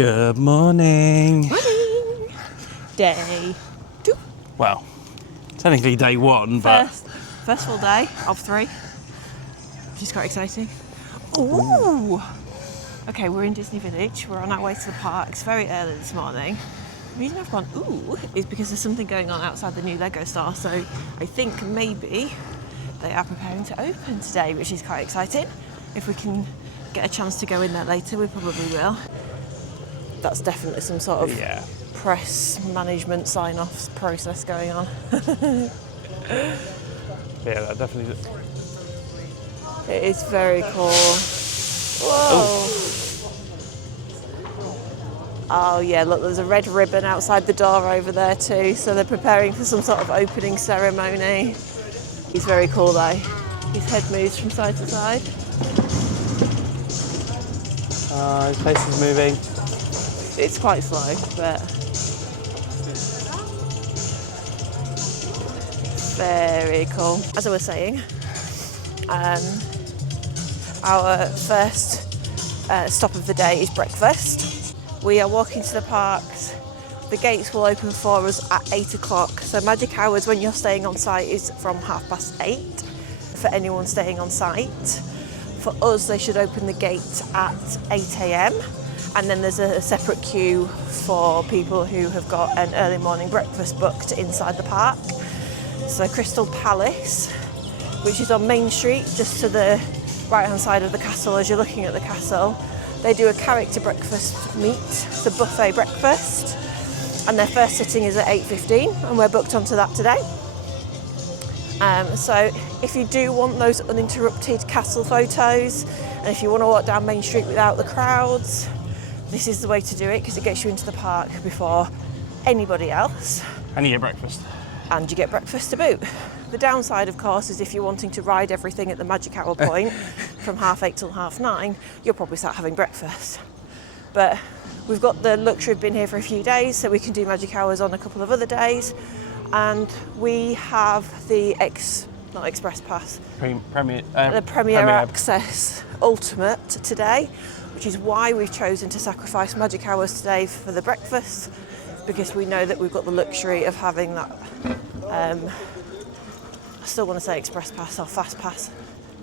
Good morning. Morning. Day 2. Well, technically day 1, but... First full day of 3, which is quite exciting. Ooh! Okay, we're in Disney Village. We're on our way to the park. It's very early this morning. The reason I've gone ooh is because there's something going on outside the new Lego store, so I think maybe they are preparing to open today, which is quite exciting. If we can get a chance to go in there later, we probably will. That's definitely some sort of press management sign-offs process going on. Yeah, that definitely is. It is very cool. Whoa! Oh yeah, look, there's a red ribbon outside the door over there too, so they're preparing for some sort of opening ceremony. He's very cool though. His head moves from side to side. His face is moving. It's quite slow, but very cool. As I was saying, our first stop of the day is breakfast. We are walking to the parks. The gates will open for us at 8 o'clock. So magic hours when you're staying on site is from 8:30 for anyone staying on site. For us, they should open the gate at 8 a.m. And then there's a separate queue for people who have got an early morning breakfast booked inside the park. So Crystal Palace, which is on Main Street, just to the right-hand side of the castle as you're looking at the castle, they do a character breakfast meet, it's a buffet breakfast, and their first sitting is at 8:15, and we're booked onto that today. So if you do want those uninterrupted castle photos, and if you want to walk down Main Street without the crowds, this is the way to do it because it gets you into the park before anybody else. And you get breakfast. And you get breakfast to boot. The downside, of course, is if you're wanting to ride everything at the magic hour point from 8:30 till 9:30, you'll probably start having breakfast. But we've got the luxury of being here for a few days, so we can do magic hours on a couple of other days. And we have the Express Pass, the Premier Access Ultimate today, which is why we've chosen to sacrifice magic hours today for the breakfast, because we know that we've got the luxury of having that, I still want to say Express Pass or Fast Pass,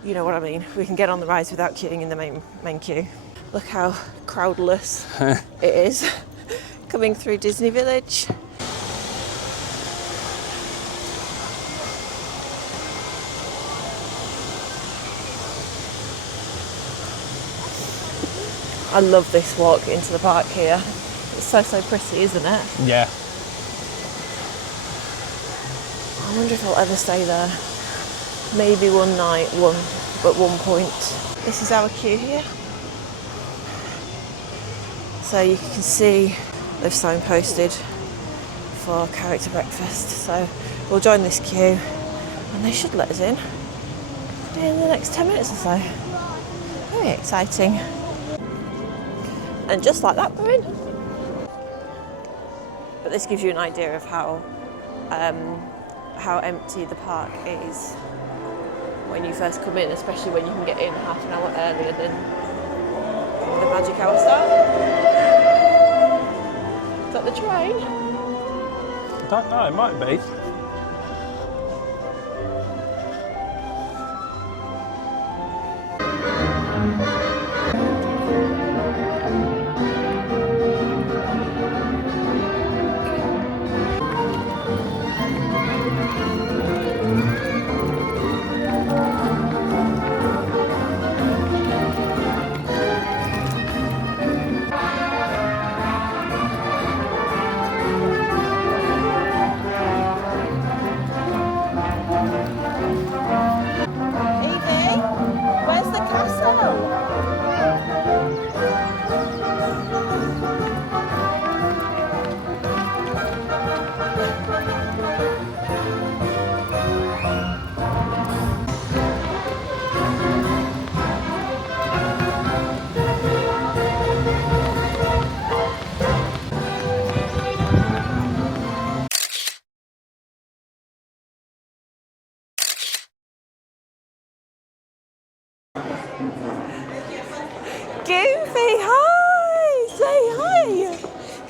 you know what I mean. We can get on the rides without queuing in the main queue. Look how crowdless it is coming through Disney Village. I love this walk into the park here. It's so pretty, isn't it? Yeah. I wonder if I'll ever stay there. Maybe one night, at one point. This is our queue here. So you can see they've signposted for character breakfast. So we'll join this queue and they should let us in the next 10 minutes or so. Very exciting. And just like that, we're in. But this gives you an idea of how empty the park is when you first come in, especially when you can get in half an hour earlier than the magic hour start. Is that the train? I don't know, it might be.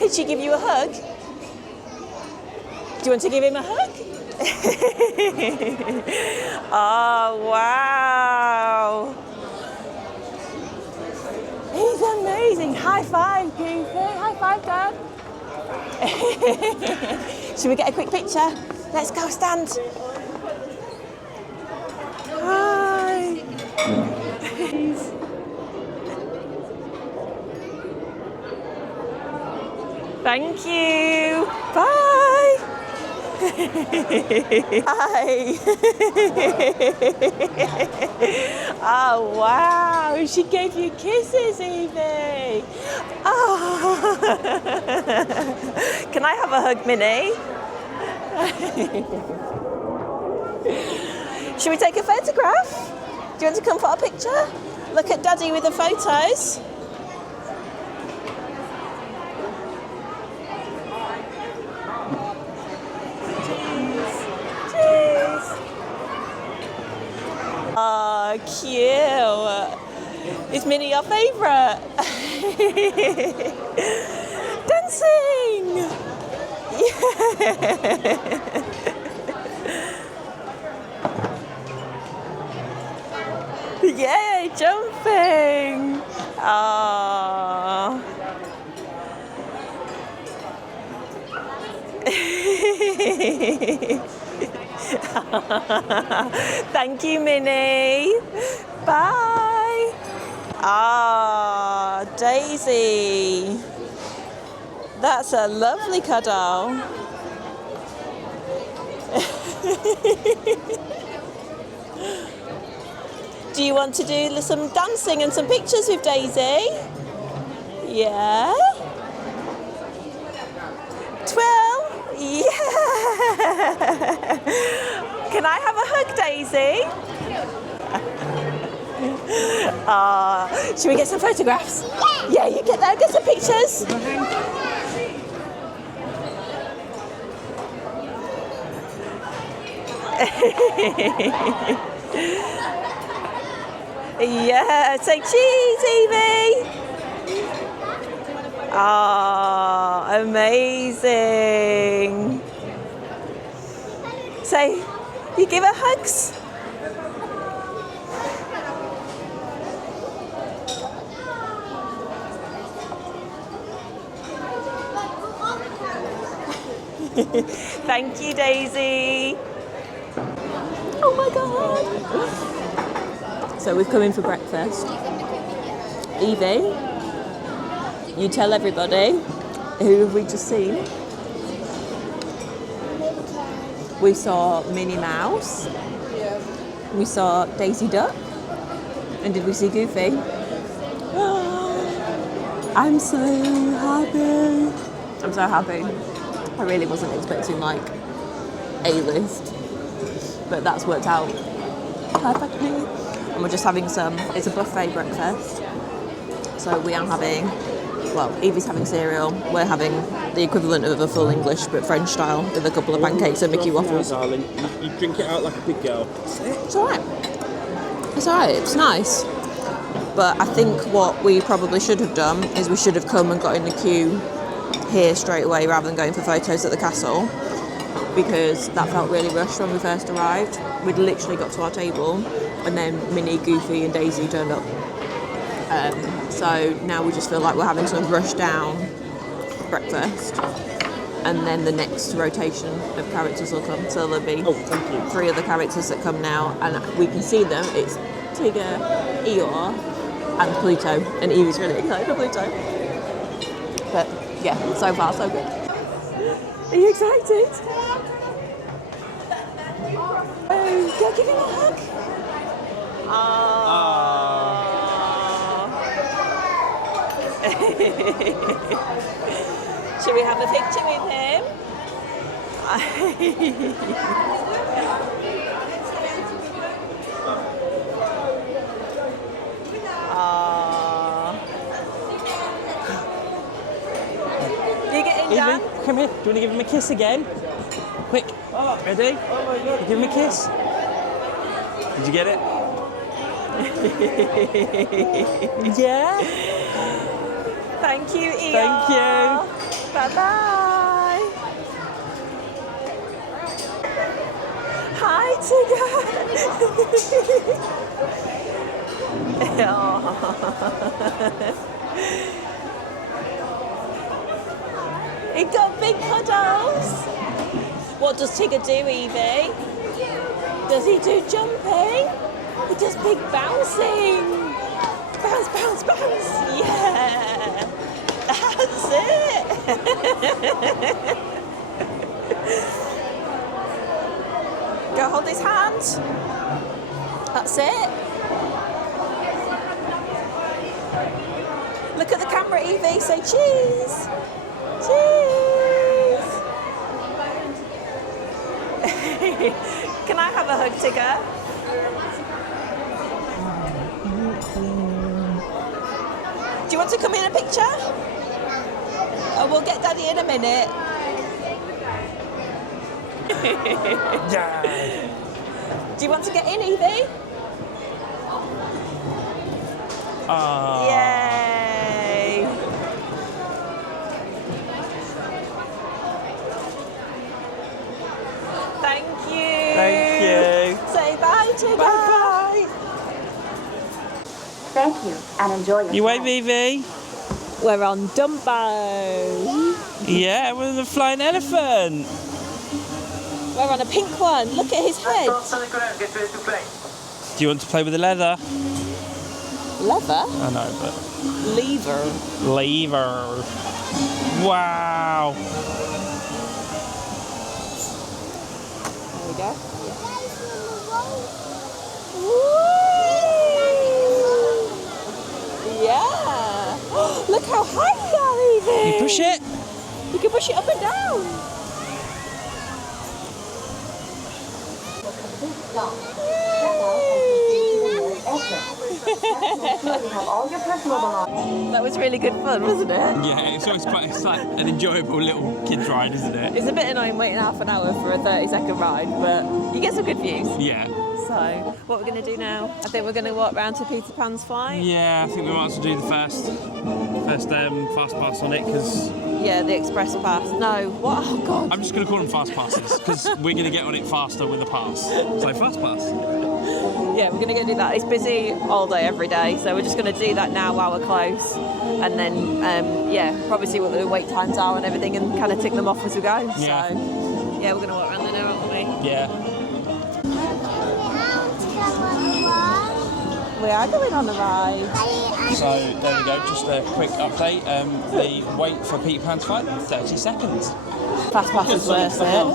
Did she give you a hug? Do you want to give him a hug? Oh, wow. He's amazing. High five, Goofy. High five, Dad. Should we get a quick picture? Let's go, stand. Hi. Thank you. Bye. Hi. Oh, wow. She gave you kisses, Evie. Oh. Can I have a hug, Minnie? Should we take a photograph? Do you want to come for a picture? Look at Daddy with the photos. Oh, cute. Is Minnie your favourite? Dancing! Yeah. Yay, jumping! Oh. Thank you, Minnie. Bye. Ah, Daisy. That's a lovely cuddle. Do you want to do some dancing and some pictures with Daisy? Yeah? Twirl? Yeah! Can I have a hug, Daisy? Should we get some photographs? Yeah, you get there, get some pictures. Yeah, say cheese, Evie. Oh, amazing. Say, you give her hugs? Thank you, Daisy. Oh my God. So we've come in for breakfast. Evie, you tell everybody, who have we just seen? We saw Minnie Mouse. We saw Daisy Duck. And did we see Goofy? I'm so happy. I'm so happy. I really wasn't expecting like A-list, but that's worked out perfectly. And we're just having it's a buffet breakfast. So we are having, well, Evie's having cereal. We're having the equivalent of a full English but French style with a couple of pancakes and Mickey waffles. Now, darling. You drink it out like a big girl. It's alright. It's alright, it's nice. But I think what we probably should have done is we should have come and got in the queue here straight away rather than going for photos at the castle, because that felt really rushed when we first arrived. We'd literally got to our table and then Minnie, Goofy and Daisy turned up. So now we just feel like we're having to rush down breakfast, and then the next rotation of characters will come. So there'll be 3 other characters that come now, and we can see them. It's Tigger, Eeyore and Pluto, and Evie's really excited for Pluto. But yeah, so far so good. Are you excited? Oh, go give him a hug. Should we have a picture with him? You getting Evie, done? come here. Do you want to give him a kiss again? Quick. Ready? You give him a kiss. Did you get it? Yeah. Thank you, Eeyore. Thank you. Bye-bye. Hi, Tigger. He got big cuddles. What does Tigger do, Evie? Does he do jumping? He does big bouncing. Bounce, bounce, bounce. Yeah. That's it. Go hold his hand. That's it. Look at the camera, Evie. Say cheese. Cheese. Can I have a hug, Tigger? Do you want to come in a picture? Oh, we'll get Daddy in a minute. Do you want to get in, Evie? Yay! Thank you. Thank you. Say bye, Tigger. Bye. Thank you and enjoy your You wave, stay. Evie. We're on Dumbo. Yeah, we're the flying elephant. We're on a pink one. Look at his head. Do you want to play with the leather? Leather? I know, but Lever. lever. Wow. There we go. Yeah. Look how high we are, Evie. You push it. You can push it up and down. That was really good fun, wasn't it? Yeah, it's always quite an enjoyable little kids ride, isn't it? It's a bit annoying waiting half an hour for a 30-second ride, but you get some good views. Yeah. So, what we're going to do now? I think we're going to walk round to Peter Pan's flight. Yeah, I think we might as well do the first fast pass on it because Yeah, the express pass. No, what? Oh, God. I'm just going to call them fast passes because we're going to get on it faster with a pass. So fast pass. Yeah, we're going to go do that. It's busy all day, every day, so we're just going to do that now while we're close. And then, probably see what the wait times are and everything and kind of tick them off as we go. Yeah. So, yeah, we're going to walk around there now, aren't we? Yeah. We are going on the ride. So there we go, just a quick update. The wait for Peter Pan's flight, 30 seconds. Fast pass is worth it.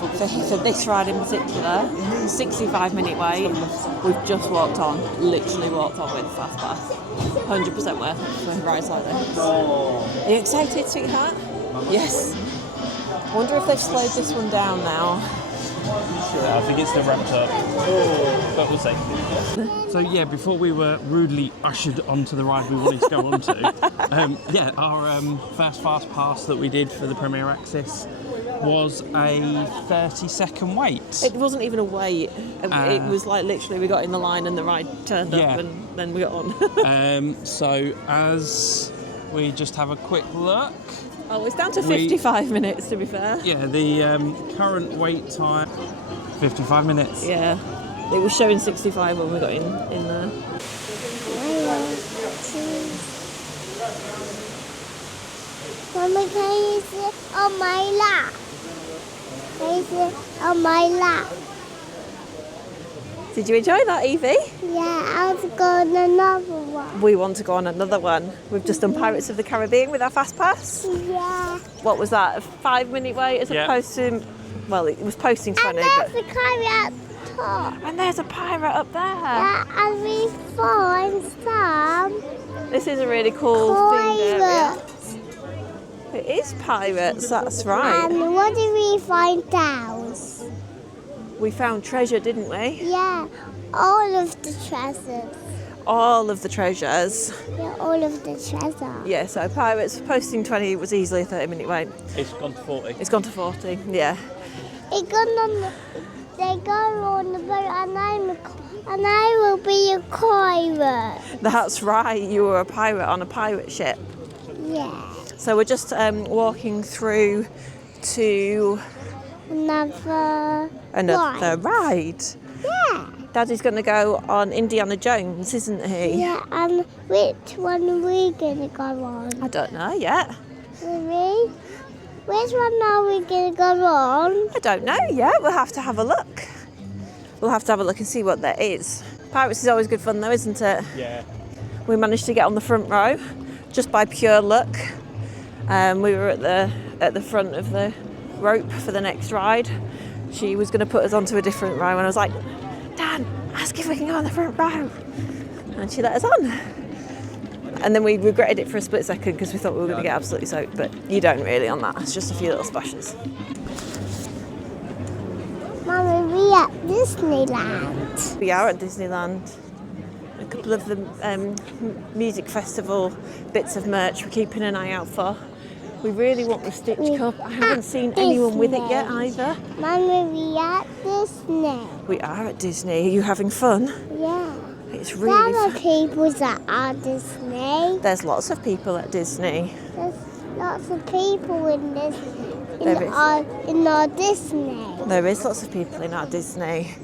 For this ride in particular, 65-minute wait. We've just literally walked on with fast pass. 100% worth it for rides like this. Are you excited, sweetheart? Yes. I wonder if they've slowed this one down now. I think it's the ramped up, but we'll see. So yeah, before we were rudely ushered onto the ride we wanted to go onto, our first fast pass that we did for the Premier Access was a 30-second wait. It wasn't even a wait. It was like literally we got in the line and the ride turned up and then we got on. So as we just have a quick look. Oh, it's down to 55 minutes, to be fair. Yeah, the current wait time, 55 minutes. Yeah, it was showing 65 when we got in there. Mommy, can you sit on my lap? Can you sit on my lap? Did you enjoy that, Evie? Yeah, I want to go on another one. We want to go on another one. We've just done Pirates of the Caribbean with our fast pass. Yeah. What was that? A 5-minute wait as opposed to, well, it was posting 20. And there's a carrot at the top. And there's a pirate up there. Yeah, and we find some This is a really cool themed area. pirates. It is pirates, that's right. And what did we find else? We found treasure, didn't we? Yeah, all of the treasures. All of the treasures. Yeah, all of the treasure. Yeah, so Pirates posting 20 was easily a 30-minute wait. It's gone to 40. It's gone to 40, yeah. They go on the boat and I will be a pirate. That's right, you were a pirate on a pirate ship. Yeah. So we're just walking through to Another ride. Yeah. Daddy's going to go on Indiana Jones, isn't he? Yeah, and which one are we going to go on? I don't know yet. Really? Which one are we going to go on? I don't know yet. We'll have to have a look. We'll have to have a look and see what there is. Pirates is always good fun though, isn't it? Yeah. We managed to get on the front row just by pure luck. We were at the front of the rope for the next ride. She was going to put us onto a different row and I was like, Dan, ask if we can go on the front row. And she let us on. And then we regretted it for a split second because we thought we were going to get absolutely soaked, but you don't really on that. It's just a few little splashes. Mummy, we at Disneyland. We are at Disneyland. A couple of the music festival bits of merch we're keeping an eye out for. We really want the Stitch Cup. I haven't seen anyone with it yet either. Mummy, we at Disney. We are at Disney. Are you having fun? Yeah. It's really There are fun. people that are Disney. There's lots of people at Disney. There's lots of people in this There is. in our Disney. There is lots of people in our Disney.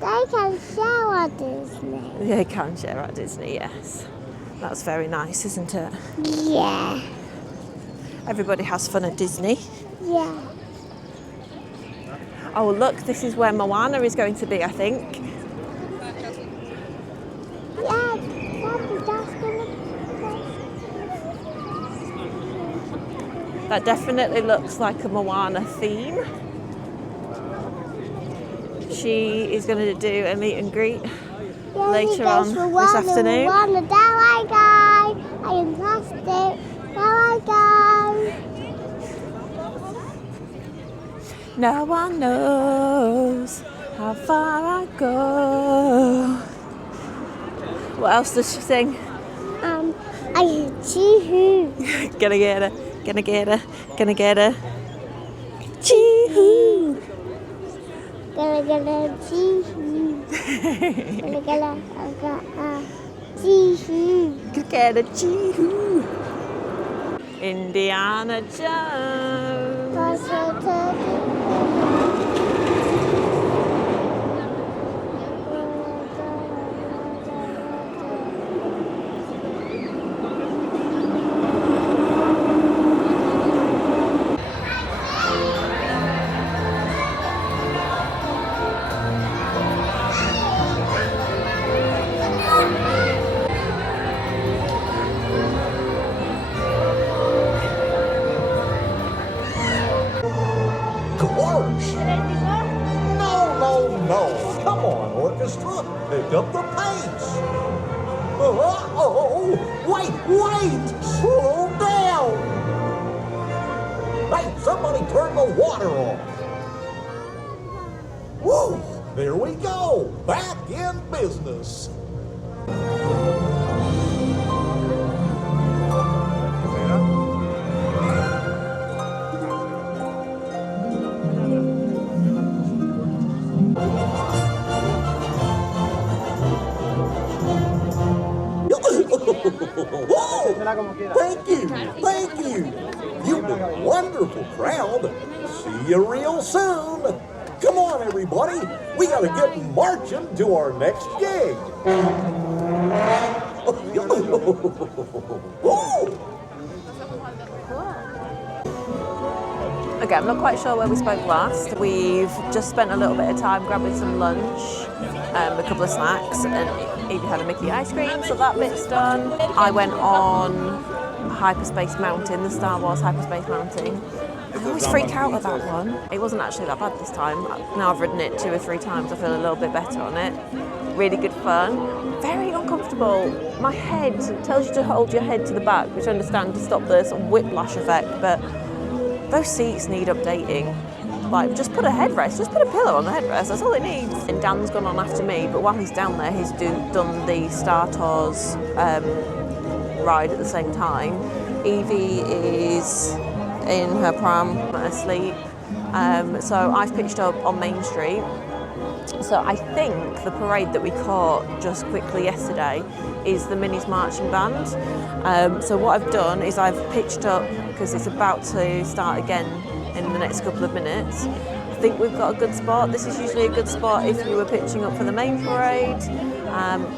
They can show our Disney. They can share at Disney, yes. That's very nice, isn't it? Yeah. Everybody has fun at Disney. Yeah. Oh, look, this is where Moana is going to be, I think. Yeah, Daddy, that's gonna. That definitely looks like a Moana theme. She is going to do a meet and greet later on this afternoone. Moana, there I go. I am plastic. There I go. No one knows how far I go. What else does she sing? I chee-hoo. Gonna get her, gonna get her, gonna get her. Chee-hoo! Gonna chee-hoo. Gonna chee-hoo. Gonna get her, chee-hoo. Indiana Jones. What's your turkey? No. Come on, orchestra. Pick up the pace. Wait. Slow down. Hey, somebody turn the water on. Woo, there we go. Back in business. Thank you. You've been wonderful, crowd. See you real soon. Come on, everybody. We gotta get marching to our next gig. Okay, I'm not quite sure where we spoke last. We've just spent a little bit of time grabbing some lunch, a couple of snacks, and Evie had a Mickey ice cream, so that bit's done. I went on Hyperspace Mountain, the Star Wars Hyperspace Mountain. I always freak out at that one. It wasn't actually that bad this time. Now I've ridden it 2 or 3 times, I feel a little bit better on it. Really good fun. Very uncomfortable. My head tells you to hold your head to the back, which I understand to stop the sort of whiplash effect, but those seats need updating. Like, just put a headrest, just put a pillow on the headrest, that's all it needs. And Dan's gone on after me, but while he's down there, he's done the Star Tours ride at the same time. Evie is in her pram asleep. So I've pitched up on Main Street So I think the parade that we caught just quickly yesterday is the Minnie's marching band. So what I've done is I've pitched up, because it's about to start again in the next couple of minutes. I think we've got a good spot. This is usually a good spot if you were pitching up for the main parade,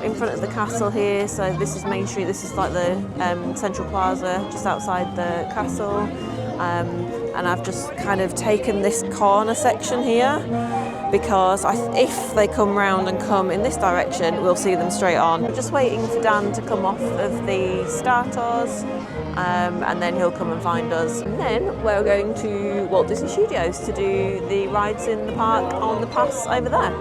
in front of the castle here. So this is Main Street, this is like the Central Plaza just outside the castle. And I've just kind of taken this corner section here because if they come round and come in this direction, we'll see them straight on. We're just waiting for Dan to come off of the Startors, and then he'll come and find us. And then we're going to Walt Disney Studios to do the rides in the park on the pass over there.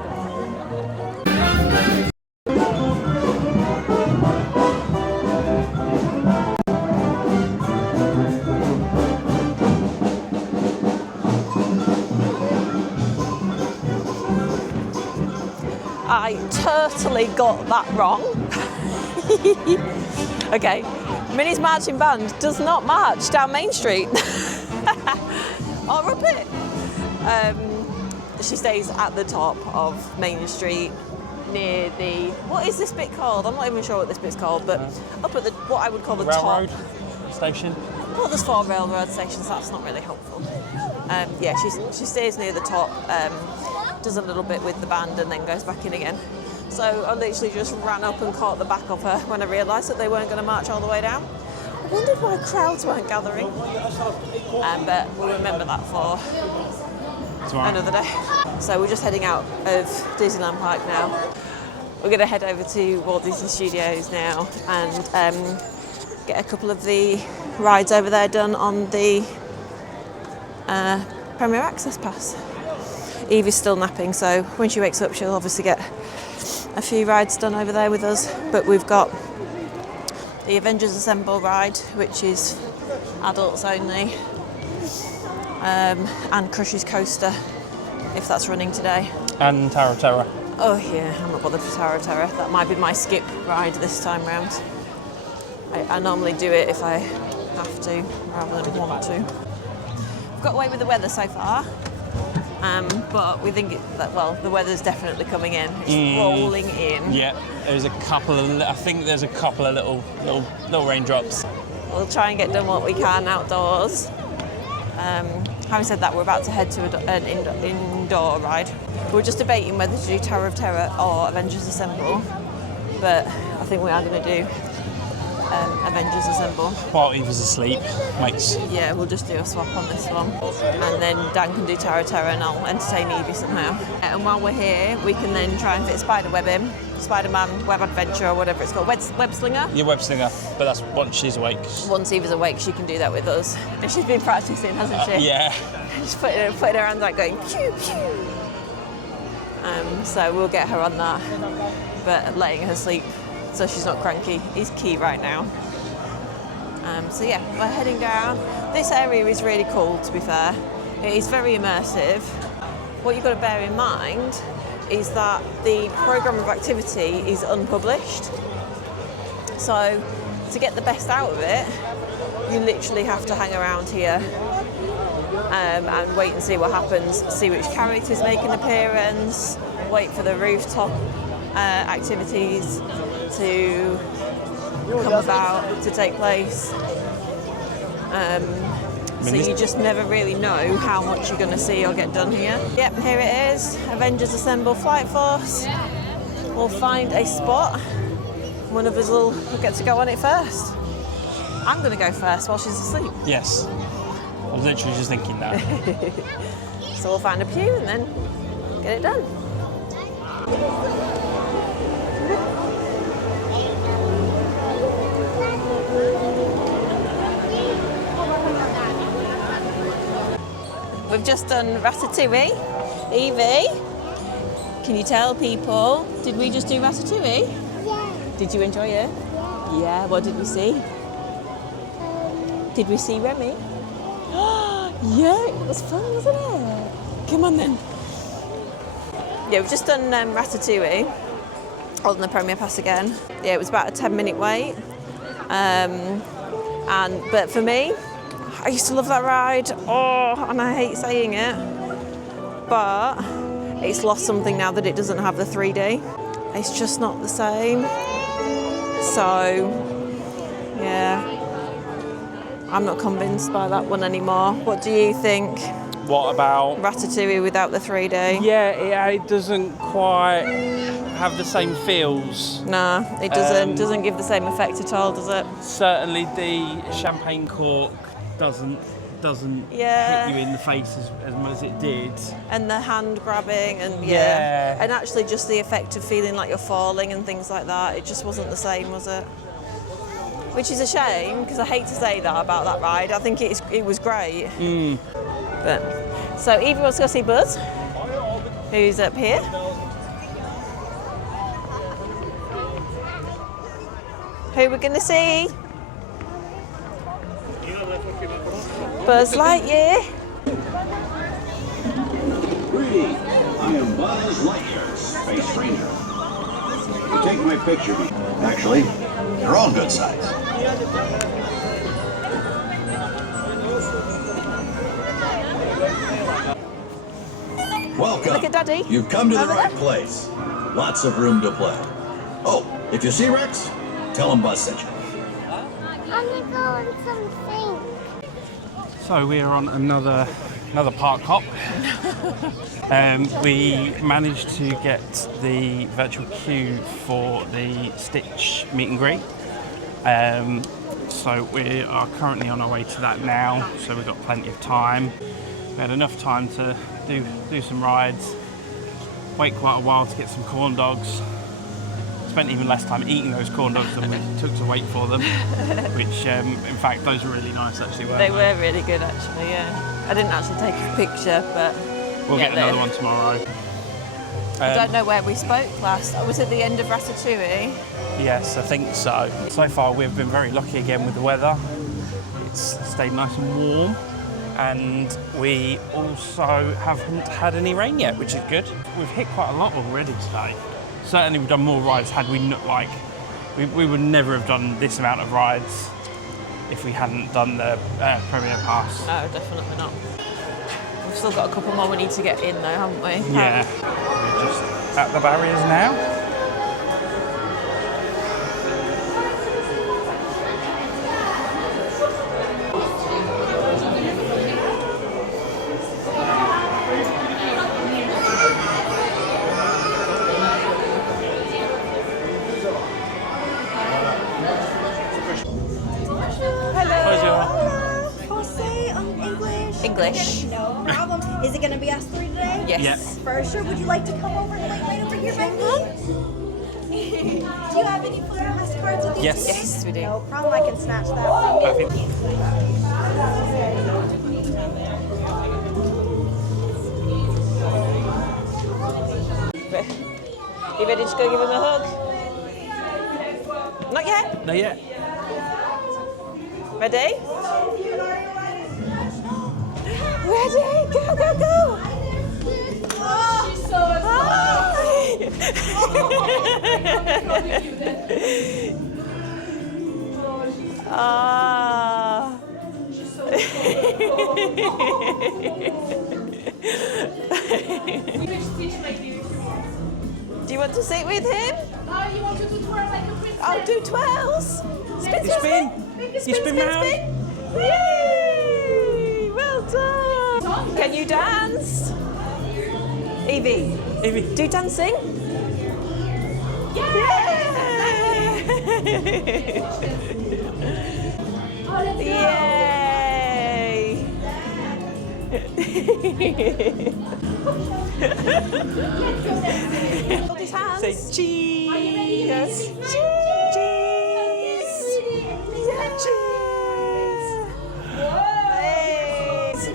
I totally got that wrong. Okay, Minnie's marching band does not march down Main Street or up it. She stays at the top of Main Street near the, what is this bit called? I'm not even sure what this bit's called, but up at the, what I would call the Railroad top. station. Well, there's 4 railroad stations, that's not really helpful. Yeah, she stays near the top, does a little bit with the band and then goes back in again. So I literally just ran up and caught the back of her when I realised that they weren't going to march all the way down. I wondered why crowds weren't gathering, but we'll remember that for another day. So we're just heading out of Disneyland Park now. We're going to head over to Walt Disney Studios now and get a couple of the rides over there done on the Premier Access Pass. Evie's still napping, so when she wakes up she'll obviously get a few rides done over there with us. But we've got the Avengers Assemble ride, which is adults only, and Crush's Coaster, if that's running today. And Tower of Terror. Oh yeah, I'm not bothered for Tower of Terror. That might be my skip ride this time round. I normally do it if I have to, rather than want to. We've got away with the weather so far. But we think the weather's definitely coming in. It's rolling in. Yeah, there's a couple of little raindrops. We'll try and get done what we can outdoors. Having said that, we're about to head to an indoor ride. We're just debating whether to do Tower of Terror or Avengers Assemble, but I think we are going to do Avengers Assemble. While Eva's asleep, makes. Yeah, we'll just do a swap on this one. And then Dan can do Tower of Terror and I'll entertain Evie somehow. And while we're here, we can then try and fit Spiderweb in. Spider-Man Web Adventure or whatever it's called. Web Slinger? Your web slinger, but that's once she's awake. Once Eva's awake, she can do that with us. And she's been practicing, hasn't she? Yeah. Just putting her hands out going, pew, pew. So we'll get her on that. But letting her sleep so she's not cranky is key right now. So yeah, we're heading down. This area is really cool, to be fair. It is very immersive. What you've got to bear in mind is that the programme of activity is unpublished. So to get the best out of it, you literally have to hang around here and wait and see what happens, see which characters make an appearance, wait for the rooftop activities to come about, to take place. So you just never really know how much you're going to see or get done here. Yep, here it is, Avengers Assemble Flight Force. We'll find a spot. One of us will get to go on it first. I'm going to go first while she's asleep. Yes. I was literally just thinking that. So we'll find a pew and then get it done. We've just done Ratatouille. Evie, can you tell people, did we just do Ratatouille? Yeah. Did you enjoy it? Yeah, what did we see? Did we see Remy? Yeah, it was fun, wasn't it? Come on then. Yeah, we've just done Ratatouille on the Premier Pass again. Yeah, it was about a 10-minute wait. But for me, I used to love that ride. Oh, and I hate saying it, but it's lost something now that it doesn't have the 3D. It's just not the same. So, yeah, I'm not convinced by that one anymore. What do you think? What about Ratatouille without the 3D? Yeah, it doesn't quite have the same feels. Nah, it doesn't give the same effect at all, does it? Certainly the champagne cork doesn't Yeah. hit you in the face as much as it did. And the hand grabbing and Yeah. and actually just the effect of feeling like you're falling and things like that. It just wasn't the same, was it? Which is a shame, because I hate to say that about that ride. I think it was great. But so Evie wants to go see Buzz, who's up here. Who we're going to see? Buzz Lightyear. Greetings, I am Buzz Lightyear, Space Ranger. You take my picture. Actually, they're all good size. Welcome. Look at Daddy. You've come to the Over right there. place. Lots of room to play. Oh, if you see Rex, tell him Buzz sent you. I'm gonna go on something. So we are on another park hop. We managed to get the virtual queue for the Stitch meet and greet. So we are currently on our way to that now. So we've got plenty of time. We had enough time to do some rides. Wait quite a while to get some corn dogs. Spent even less time eating those corn dogs than we took to wait for them. Which, in fact, those were really nice actually, weren't They were really good actually, yeah. I didn't actually take a picture, but We'll yeah, get another one tomorrow. I don't know where we spoke last. Was it the end of Ratatouille? Yes, I think so. So far we've been very lucky again with the weather. It's stayed nice and warm, and we also haven't had any rain yet, which is good. We've hit quite a lot already today. Certainly we've done more rides had we not, we would never have done this amount of rides if we hadn't done the Premier Pass. No, definitely not. We've still got a couple more we need to get in though, haven't we? Yeah, we're just at the barriers now. English. No problem. Is it going to be us three today? Yes. Yeah. For sure. Would you like to come over and wait right over here, Becky? Do you have any food or cards with you? Yes. Yes, we do. No problem. I can snatch that from you. Perfect. You ready to go give him a hug? Not yet. Not yet. Ready? Ready? Go, go, go! Oh, she's so Ah. Do you want to sit with him? you want to do twirl like a princess? I'll do twirls. Spin, You spin. You spin round. Yay! Well done. Can you dance? Evie, do dancing. Yay! Hold his hands. Say cheese. Cheese. Cheese.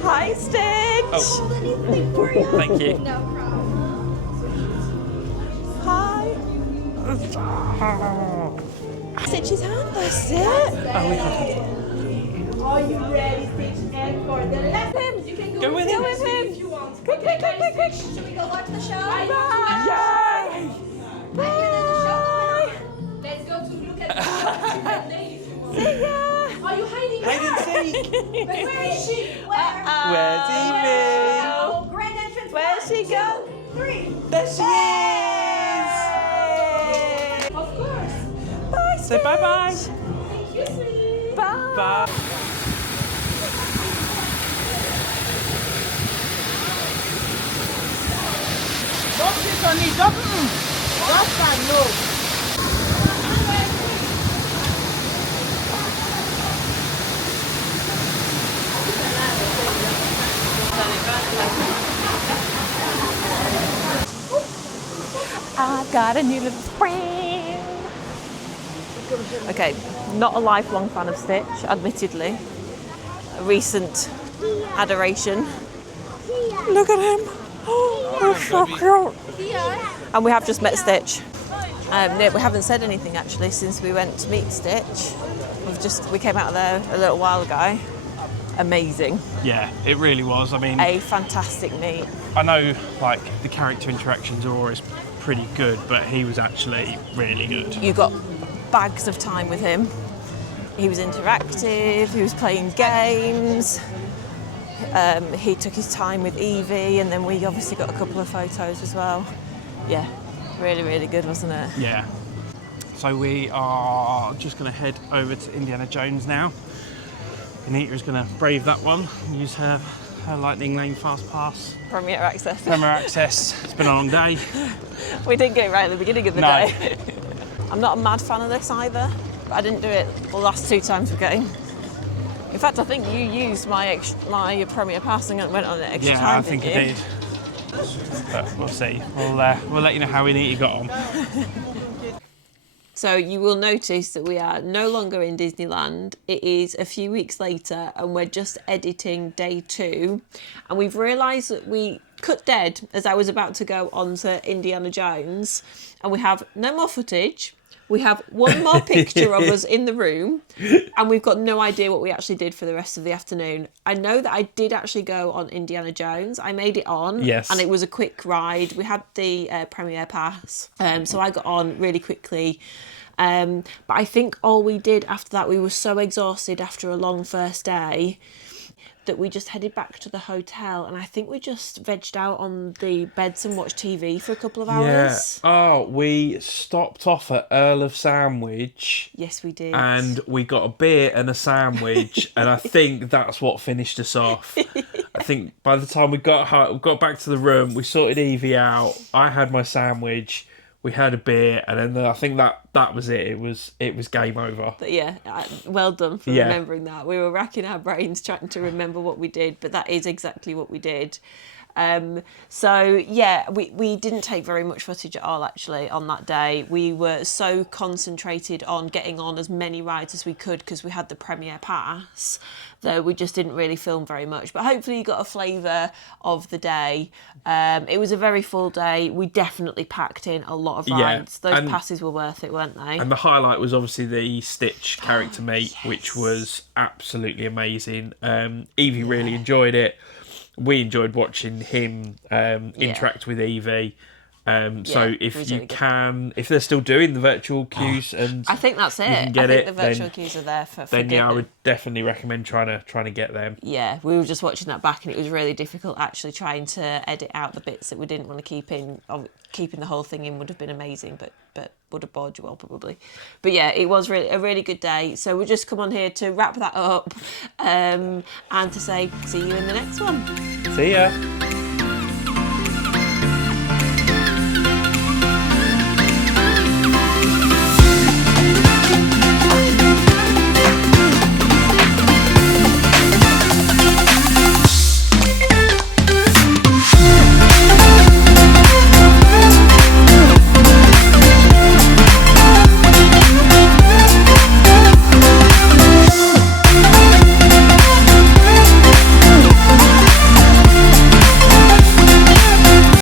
Hi, Stitch. Oh, thank you. No problem. Hi. Stitch's hand, that's it. Oh, we can Are you ready, Stitch? And for the lesson, you can go with Go him. with him. if you want. Quick, quick, quick, quick, quick. Should we go watch the show? Bye. Bye. Let's go to look at the birthday if you want. See ya. Are you hiding? Hide and seek. But where is she? Where? Where's Evie? Oh, grand entrance. Where's she go? 3. There she is! Of course. Bye, Say bye-bye. Thank you, sweetie. Bye. Bye. Don't sit on it. Don't stand, no. I've got a new little friend. Okay, not a lifelong fan of Stitch, admittedly. A recent adoration. Look at him. Oh, he's so cute. And we have just met Stitch. We haven't said anything actually since we went to meet Stitch. We came out of there a little while ago. Amazing. Yeah, it really was. I mean, A fantastic meet. I know like the character interactions are always pretty good, but he was actually really good. You got bags of time with him. He was interactive, he was playing games. He took his time with Evie, and then we obviously got a couple of photos as well. Yeah, really, really good, wasn't it? Yeah. So we are just going to head over to Indiana Jones now. Anita's going to brave that one, use her Lightning Lane Fast Pass. Premier access. Premier access. It's been a long day. We didn't get it right at the beginning of the No. day. I'm not a mad fan of this either, but I didn't do it the last 2 times we came. In fact, I think you used my Premier Pass and went on it extra Yeah, time, I think didn't I you? did. But we'll see. We'll let you know how Anita got on. So you will notice that we are no longer in Disneyland. It is a few weeks later and we're just editing day 2. And we've realised that we cut dead as I was about to go on to Indiana Jones. And we have no more footage. We have one more picture of us in the room. And we've got no idea what we actually did for the rest of the afternoon. I know that I did actually go on Indiana Jones. I made it on. Yes. And it was a quick ride. We had the Premier Pass. So I got on really quickly. But I think all we did after that, we were so exhausted after a long first day that we just headed back to the hotel, and I think we just vegged out on the beds and watched TV for a couple of hours. Yeah. Oh, we stopped off at Earl of Sandwich. Yes, we did. And we got a beer and a sandwich, and I think that's what finished us off. I think by the time we got back to the room, we sorted Evie out. I had my sandwich. We had a beer, and then I think that was it. It was game over. But yeah, well done for remembering that. We were racking our brains trying to remember what we did, but that is exactly what we did. So yeah, we didn't take very much footage at all actually on that day. We were so concentrated on getting on as many rides as we could because we had the Premier Pass that we just didn't really film very much. But hopefully you got a flavour of the day. It was a very full day. We definitely packed in a lot of rides. Those passes were worth it, weren't they? And the highlight was obviously the Stitch character meet, which was absolutely amazing. Evie really enjoyed it. We enjoyed watching him interact with Evie. So if you can, if they're still doing the virtual queues, and I think that's it. I think the virtual queues are there for then getting I would definitely recommend trying to get them. Yeah, we were just watching that back, and it was really difficult actually trying to edit out the bits that we didn't want to keep in. Keeping the whole thing in would have been amazing, but would have bored you all probably. But yeah, it was really a really good day. So we'll just come on here to wrap that up, and to say see you in the next one. See ya.